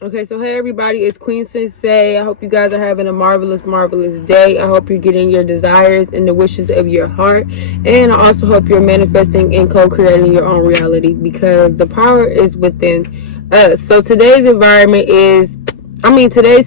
Okay, so hey everybody, it's Queen Sensei. I hope you guys are having a marvelous, marvelous day. I hope you're getting your desires and the wishes of your heart. And I also hope you're manifesting and co-creating your own reality because the power is within us. So today's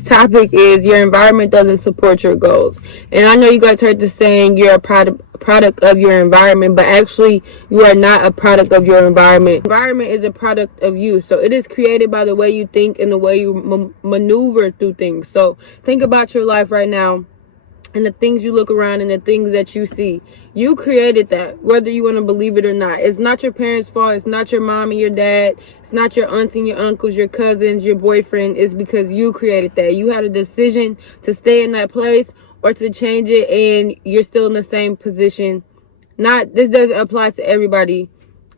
topic is your environment doesn't support your goals. And I know you guys heard the saying you're a product of your environment, but actually you are not a product of your environment. Environment is a product of you. So it is created by the way you think and the way you maneuver through things. So think about your life right now and the things you look around and the things that you see. You created that, whether you want to believe it or not. It's not your parents' fault. It's not your mom and your dad. It's not your aunts and your uncles, your cousins, your boyfriend. It's because you created that. You had a decision to stay in that place or to change it, and you're still in the same position. This doesn't apply to everybody,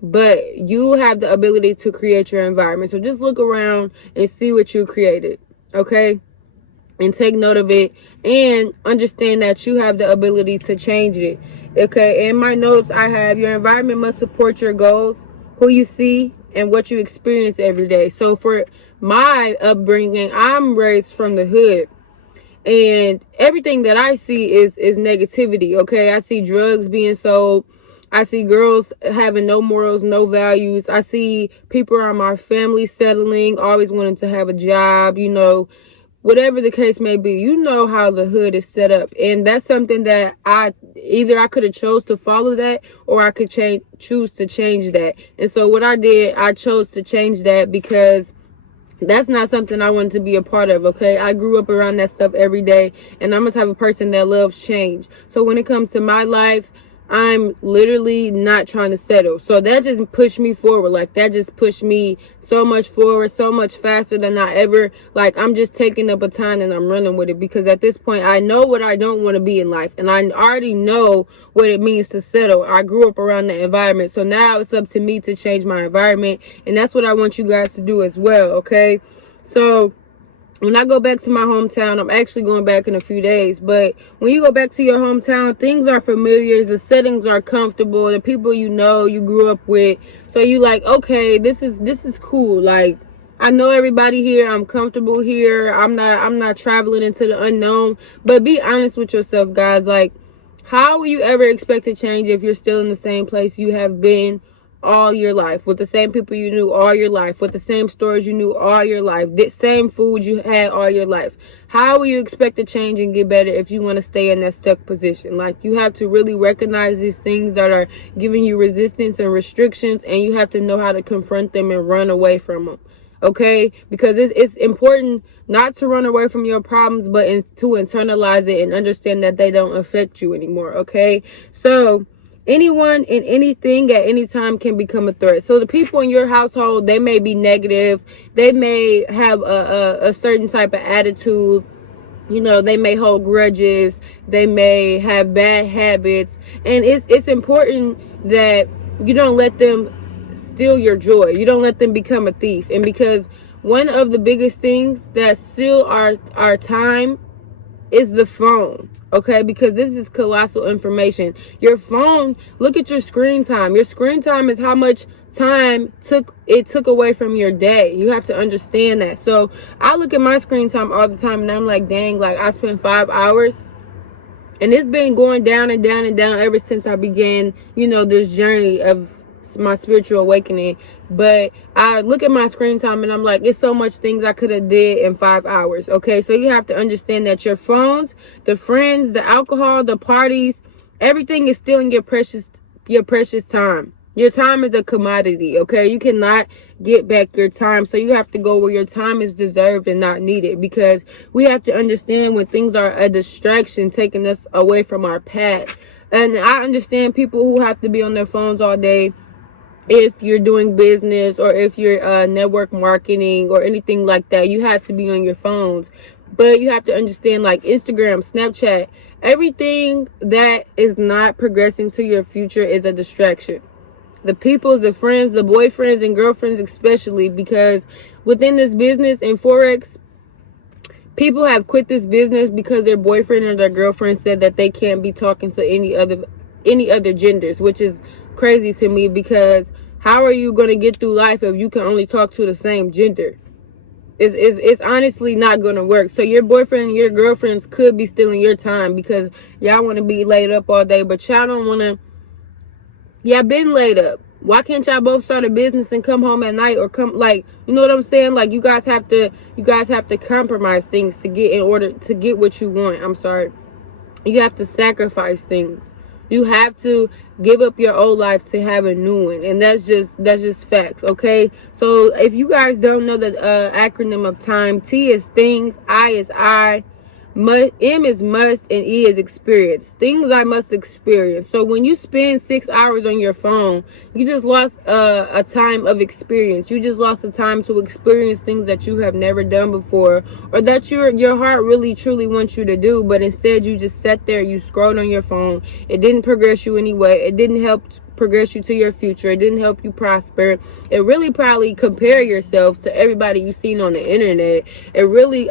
but you have the ability to create your environment. So just look around and see what you created, okay? And take note of it and understand that you have the ability to change it. Okay, in my notes I have your environment must support your goals, who you see, and what you experience every day. So for my upbringing, I'm raised from the hood, and everything that I see is negativity. Okay, I see drugs being sold. I see girls having no morals, no values. I see people around my family settling, always wanting to have a job, whatever the case may be. You know how the hood is set up, and that's something that I could have chose to follow that, or I could choose to change that. And so what I did, I chose to change that because that's not something I wanted to be a part of. Okay, I grew up around that stuff every day, and I'm the type of person that loves change. So when it comes to my life, I'm literally not trying to settle. So that just pushed me forward. Like, that just pushed me so much forward, so much faster than I ever, I'm just taking the baton and I'm running with it, because at this point I know what I don't want to be in life, and I already know what it means to settle. I grew up around that environment, so now it's up to me to change my environment, and that's what I want you guys to do as well. Okay, so when I go back to my hometown, I'm actually going back in a few days, but when you go back to your hometown, things are familiar, the settings are comfortable, the people you grew up with, so you like, okay, this is cool. Like, I know everybody here, I'm comfortable here, I'm not traveling into the unknown. But be honest with yourself, guys. Like, how will you ever expect to change if you're still in the same place you have been all your life, with the same people you knew all your life, with the same stories you knew all your life, the same food you had all your life? How will you expect to change and get better if you want to stay in that stuck position? Like, you have to really recognize these things that are giving you resistance and restrictions, and you have to know how to confront them and run away from them. Okay, because it's important not to run away from your problems, but to internalize it and understand that they don't affect you anymore. Okay, so anyone and anything at any time can become a threat. So the people in your household, they may be negative. They may have a certain type of attitude. They may hold grudges. They may have bad habits. And it's important that you don't let them steal your joy. You don't let them become a thief. And because one of the biggest things that steal our time is the phone. Okay, because this is colossal information. Your phone, look at your screen time. Your screen time is how much time it took away from your day. You have to understand that. So I look at my screen time all the time, and I'm like, dang, like, I spent 5 hours, and it's been going down and down and down ever since I began, this journey of my spiritual awakening. But I look at my screen time and I'm like, it's so much things I could have did in 5 hours. Okay, so you have to understand that your phones, the friends, the alcohol, the parties, everything is stealing your precious time. Your time is a commodity. Okay, you cannot get back your time, so you have to go where your time is deserved and not needed, because we have to understand when things are a distraction, taking us away from our path. And I understand people who have to be on their phones all day. If you're doing business, or if you're network marketing or anything like that, you have to be on your phones. But you have to understand, like Instagram, Snapchat, everything that is not progressing to your future is a distraction. The peoples, the friends, the boyfriends and girlfriends especially, because within this business and Forex, people have quit this business because their boyfriend or their girlfriend said that they can't be talking to any other genders, which is crazy to me, because how are you going to get through life if you can only talk to the same gender? It's honestly not gonna work. So your boyfriend and your girlfriends could be stealing your time because y'all want to be laid up all day, but y'all don't want to. Y'all been laid up. Why can't y'all both start a business and come home at night, or come, like, you know what I'm saying? Like, you guys have to compromise things to get, in order to get what you want. I'm sorry. You have to sacrifice things. You have to give up your old life to have a new one, and that's just facts. Okay, so if you guys don't know the acronym of time, T is things, I is M is must, and E is experience. Things I must experience. So when you spend 6 hours on your phone, you just lost a time of experience. You just lost the time to experience things that you have never done before, or that your heart really truly wants you to do, but instead you just sat there, you scrolled on your phone. It didn't progress you anyway. It didn't help progress you to your future. It didn't help you prosper. It really probably compare yourself to everybody you've seen on the internet. It really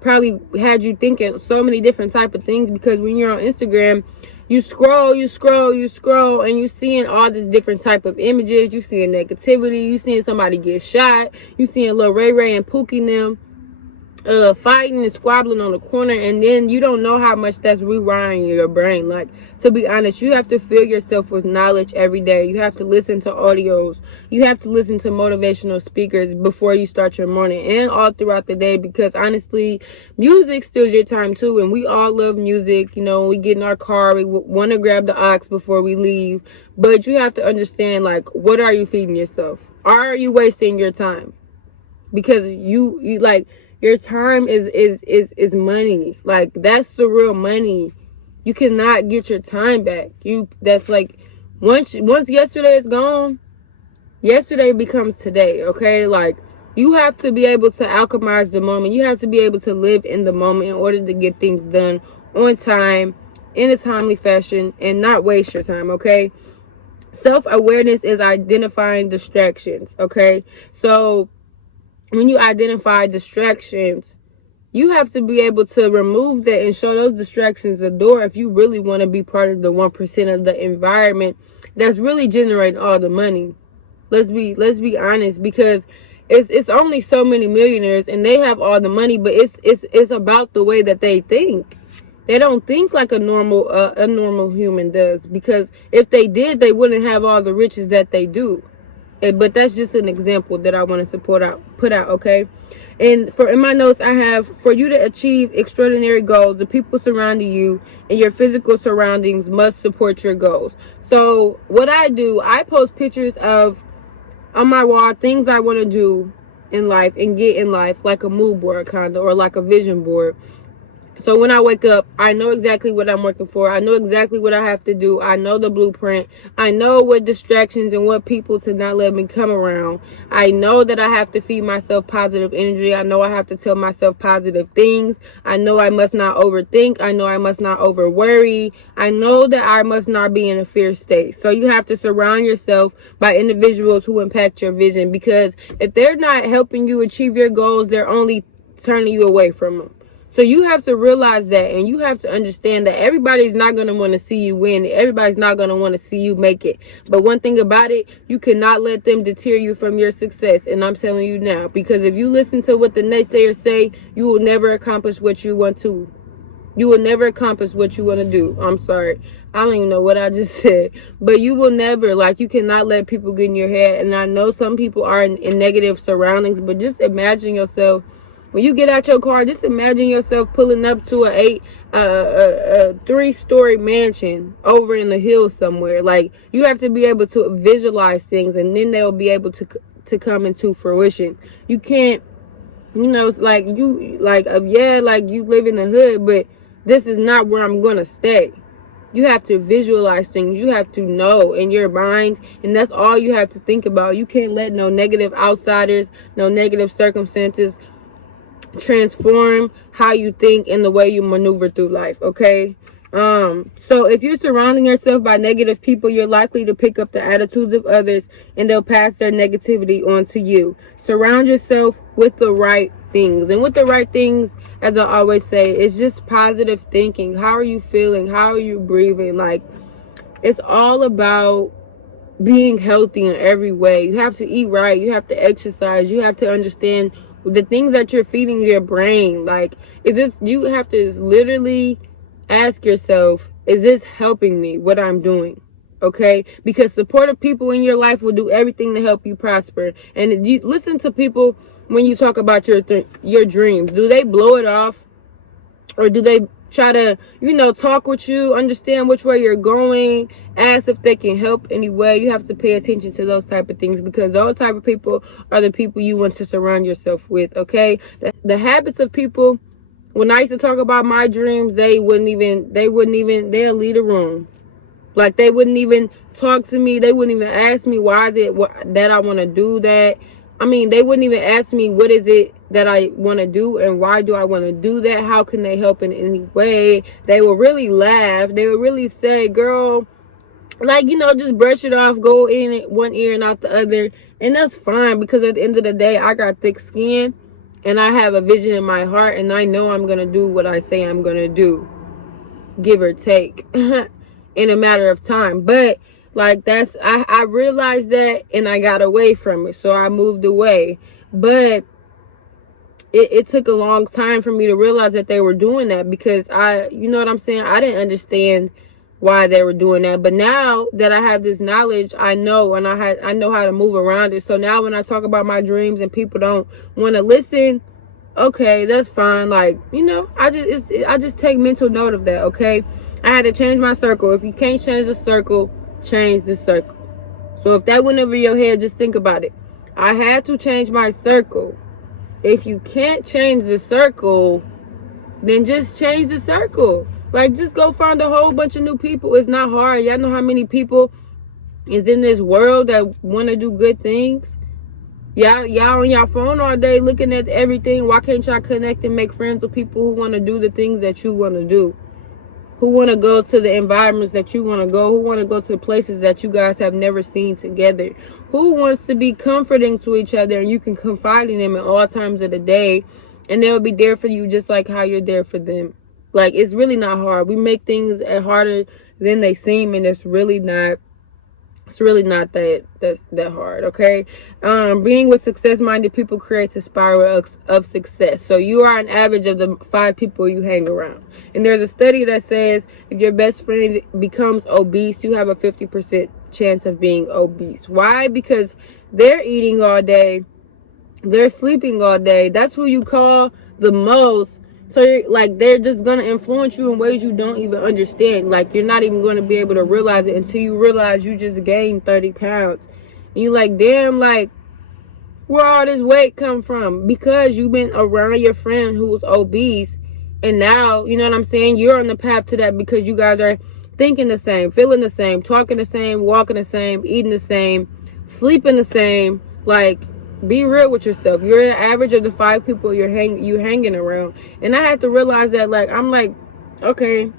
probably had you thinking so many different type of things, because when you're on Instagram, you scroll, and you seeing all this different type of images. You seeing negativity. You seeing somebody get shot. You seeing Lil Ray Ray and Pookie them fighting and squabbling on the corner, and then you don't know how much that's rewiring your brain. Like, to be honest, you have to fill yourself with knowledge every day. You have to listen to audios. You have to listen to motivational speakers before you start your morning and all throughout the day, because honestly, music steals your time too, and we all love music. You know, when we get in our car, we want to grab the aux before we leave, but you have to understand, like, what are you feeding yourself? Are you wasting your time? Because you like, your time is money. Like, that's the real money. You cannot get your time back. That's like, once yesterday is gone, yesterday becomes today. Okay, like, you have to be able to alchemize the moment. You have to be able to live in the moment in order to get things done on time, in a timely fashion, and not waste your time. Okay, self-awareness is identifying distractions. Okay, so when you identify distractions, you have to be able to remove that and show those distractions a door if you really want to be part of the 1% of the environment that's really generating all the money. Let's be honest, because it's only so many millionaires and they have all the money, but it's about the way that they think. They don't think like a normal human does, because if they did, they wouldn't have all the riches that they do. But that's just an example that I wanted to put out, okay? And in my notes, I have, for you to achieve extraordinary goals, the people surrounding you and your physical surroundings must support your goals. So what I do, I post pictures of, on my wall, things I want to do in life and get in life, like a mood board kind of, or like a vision board. So when I wake up, I know exactly what I'm working for. I know exactly what I have to do. I know the blueprint. I know what distractions and what people to not let me come around. I know that I have to feed myself positive energy. I know I have to tell myself positive things. I know I must not overthink. I know I must not over worry. I know that I must not be in a fear state. So you have to surround yourself by individuals who impact your vision, because if they're not helping you achieve your goals, they're only turning you away from them. So you have to realize that, and you have to understand that everybody's not going to want to see you win. Everybody's not going to want to see you make it. But one thing about it, you cannot let them deter you from your success. And I'm telling you now, because if you listen to what the naysayers say, you will never accomplish what you want to. You will never accomplish what you want to do. I'm sorry. I don't even know what I just said. But you will never, like, you cannot let people get in your head. And I know some people are in negative surroundings, but just imagine yourself. When you get out your car, just imagine yourself pulling up to a 3-story mansion over in the hills somewhere. Like, you have to be able to visualize things, and then they'll be able to come into fruition. You can't, it's like you live in the hood, but this is not where I'm gonna stay. You have to visualize things. You have to know in your mind, and that's all you have to think about. You can't let no negative outsiders, no negative circumstances transform how you think and the way you maneuver through life. Okay, so if you're surrounding yourself by negative people, you're likely to pick up the attitudes of others, and they'll pass their negativity on to you. Surround yourself with the right things, and with the right things, as I always say, it's just positive thinking. How are you feeling? How are you breathing? Like, it's all about being healthy in every way. You have to eat right. You have to exercise. You have to understand The things that you're feeding your brain, like, is this, you have to literally ask yourself, is this helping me, what I'm doing? Okay, because supportive people in your life will do everything to help you prosper. And you listen to people when you talk about your dreams. Do they blow it off, or do they try to, talk with you, understand which way you're going, ask if they can help any way? You have to pay attention to those type of things, because those type of people are the people you want to surround yourself with. Okay, the habits of people. When I used to talk about my dreams, they'll leave the room. Like, they wouldn't even talk to me. They wouldn't even ask me why is it that I want to do that. I mean, they wouldn't even ask me what is it that I want to do and why do I want to do that. How can they help in any way? They would really laugh. They would really say, girl, like, just brush it off, go in one ear and out the other. And that's fine, because at the end of the day, I got thick skin and I have a vision in my heart, and I know I'm going to do what I say I'm going to do, give or take. In a matter of time. But like, I realized that, and I got away from it, so I moved away. But it took a long time for me to realize that they were doing that, because you know what I'm saying, I didn't understand why they were doing that. But now that I have this knowledge, I know, and I know how to move around it. So now when I talk about my dreams and people don't want to listen, okay, that's fine. Like, I just take mental note of that. Okay, I had to change my circle. If you can't change the circle, change the circle. So if that went over your head, just think about it. I had to change my circle. If you can't change the circle, then just change the circle. Like, just go find a whole bunch of new people. It's not hard. Y'all know how many people is in this world that want to do good things? Y'all on your phone all day looking at everything. Why can't y'all connect and make friends with people who want to do the things that you want to do? Who want to go to the environments that you want to go? Who want to go to places that you guys have never seen together? Who wants to be comforting to each other, and you can confide in them at all times of the day, and they'll be there for you just like how you're there for them? Like, it's really not hard. We make things harder than they seem, and it's really not that hard. Okay, being with success-minded people creates a spiral of success. So you are an average of the 5 people you hang around. And there's a study that says if your best friend becomes obese, you have a 50% chance of being obese. Why? Because they're eating all day, they're sleeping all day. That's who you call the most. So they're just going to influence you in ways you don't even understand. Like, you're not even going to be able to realize it until you realize you just gained 30 pounds. And you're like, damn, like, where all this weight come from? Because you've been around your friend who's obese. And now, you know what I'm saying, you're on the path to that, because you guys are thinking the same, feeling the same, talking the same, walking the same, eating the same, sleeping the same. Like, be real with yourself. You're an average of the 5 people you're hanging around. And I had to realize that. Like, I'm like, okay,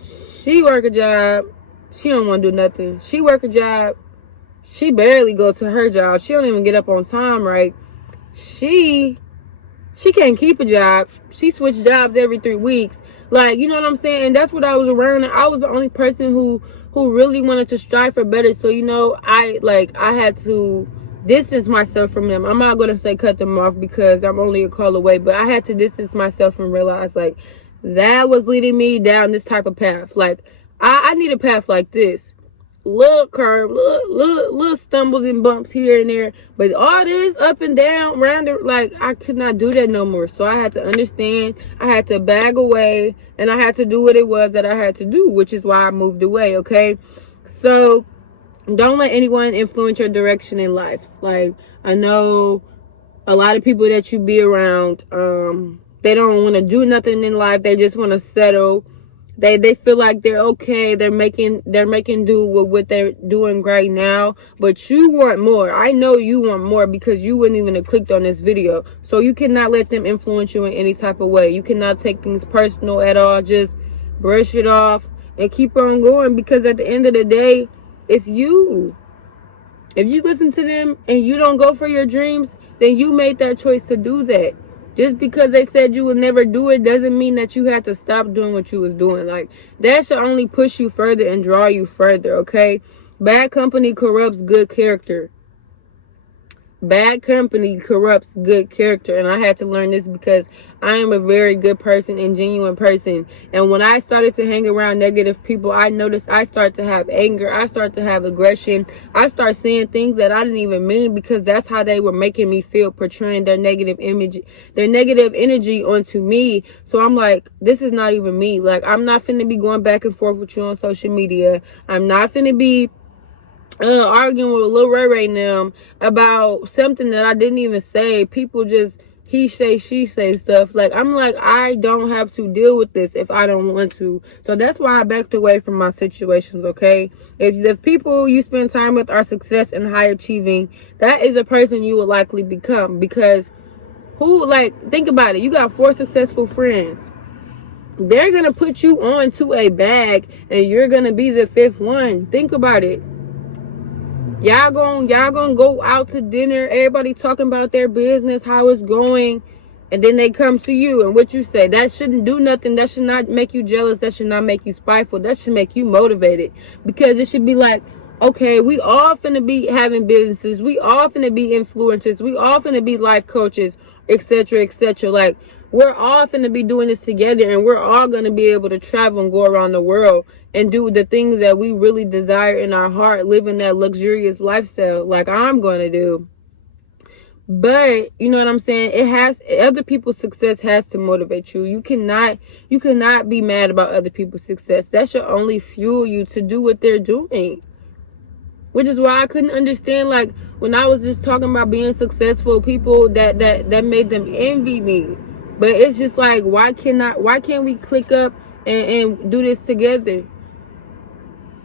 she work a job, she don't want to do nothing. She work a job, she barely go to her job. She don't even get up on time, right? She can't keep a job. She switched jobs every 3 weeks. Like, you know what I'm saying? And that's what I was around. And I was the only person who really wanted to strive for better. So, I had to distance myself from them. I'm not going to say cut them off, because I'm only a call away, but I had to distance myself and realize, like, that was leading me down this type of path. Like, I need a path like this. Little curve, little stumbles and bumps here and there, but all this up and down, round it, like, I could not do that no more. So I had to understand, I had to bag away, and I had to do what it was that I had to do, which is why I moved away. Okay, so don't let anyone influence your direction in life. Like, I know a lot of people that you be around, they don't want to do nothing in life. They just want to settle. They feel like they're okay. They're making do with what they're doing right now. But you want more. I know you want more, because you wouldn't even have clicked on this video. So you cannot let them influence you in any type of way. You cannot take things personal at all. Just brush it off and keep on going, because at the end of the day, it's you. If you listen to them and you don't go for your dreams, then you made that choice to do that. Just because they said you would never do it doesn't mean that you had to stop doing what you was doing. Like, that should only push you further and draw you further, okay? Bad company corrupts good character. bad company corrupts good character. And I had to learn this because I am a very good person and genuine person. And when I started to hang around negative people, I noticed I start to have anger. I start to have aggression. I start saying things that I didn't even mean, because that's how they were making me feel, portraying their negative image, their negative energy onto me. So I'm like, this is not even me. Like, I'm not finna be going back and forth with you on social media. I'm not finna be arguing with Lil Ray right now about something that I didn't even say. People just he say, she say stuff. Like, I'm like, I don't have to deal with this if I don't want to. So that's why I backed away from my situations, okay? If people you spend time with are success and high achieving, that is a person you will likely become. Because think about it. You got 4 successful friends. They're going to put you on to a bag and you're going to be the 5th one. Think about it. Y'all gonna go out to dinner, everybody talking about their business, how it's going, and then they come to you and what you say. That shouldn't do nothing. That should not make you jealous. That should not make you spiteful. That should make you motivated, because it should be like, okay, we all finna be having businesses, we all finna be influencers, we all finna be life coaches, etc., etc. Like, we're all finna be doing this together, and we're all gonna be able to travel and go around the world and do the things that we really desire in our heart, living that luxurious lifestyle like I'm gonna do. But you know what I'm saying? Other people's success has to motivate you. You cannot be mad about other people's success. That should only fuel you to do what they're doing. Which is why I couldn't understand, like, when I was just talking about being successful, people that made them envy me. But it's just like, why can't we click up and do this together?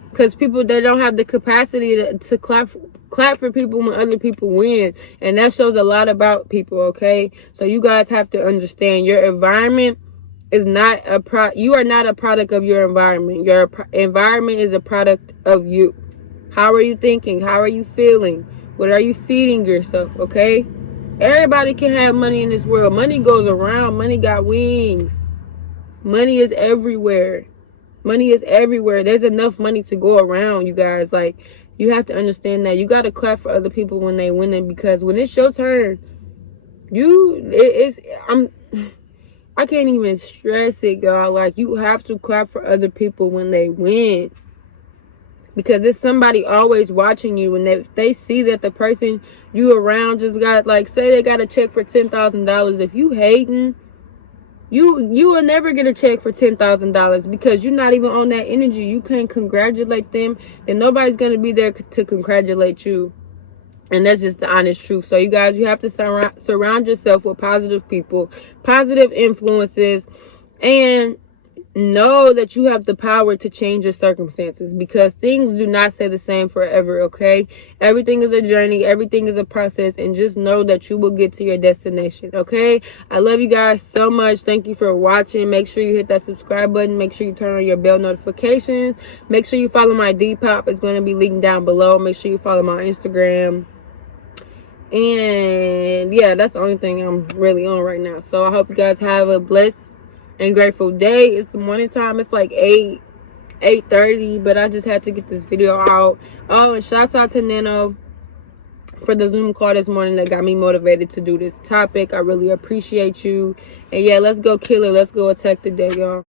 Because people, they don't have the capacity to clap for people when other people win. And that shows a lot about people, okay? So you guys have to understand, your environment is not you are not a product of your environment. Your environment is a product of you. How are you thinking? How are you feeling? What are you feeding yourself, okay? Everybody can have money in this world. Money goes around. Money got wings. Money is everywhere. Money is everywhere. There's enough money to go around, you guys. Like, you have to understand that. You got to clap for other people when they winning, because when it's your turn, I can't even stress it, y'all. Like, you have to clap for other people when they win. Because there's somebody always watching you, and they see that the person you around just got, like, say they got a check for $10,000. If you hating, you will never get a check for $10,000, because you're not even on that energy. You can't congratulate them, and nobody's going to be there to congratulate you. And that's just the honest truth. So you guys, you have to surround yourself with positive people, positive influences, and know that you have the power to change your circumstances, because things do not stay the same forever, okay? Everything is a journey. Everything is a process. And just know that you will get to your destination, okay? I love you guys so much. Thank you for watching. Make sure you hit that subscribe button. Make sure you turn on your bell notifications. Make sure you follow my Depop. It's going to be linked down below. Make sure you follow my Instagram. And yeah, that's the only thing I'm really on right now. So I hope you guys have a blessed and grateful day. It's the morning time. It's like 8:30, but I just had to get this video out. Oh, and shouts out to Nano for the Zoom call this morning that got me motivated to do this topic. I really appreciate you. And yeah, let's go kill it. Let's go attack the day, y'all.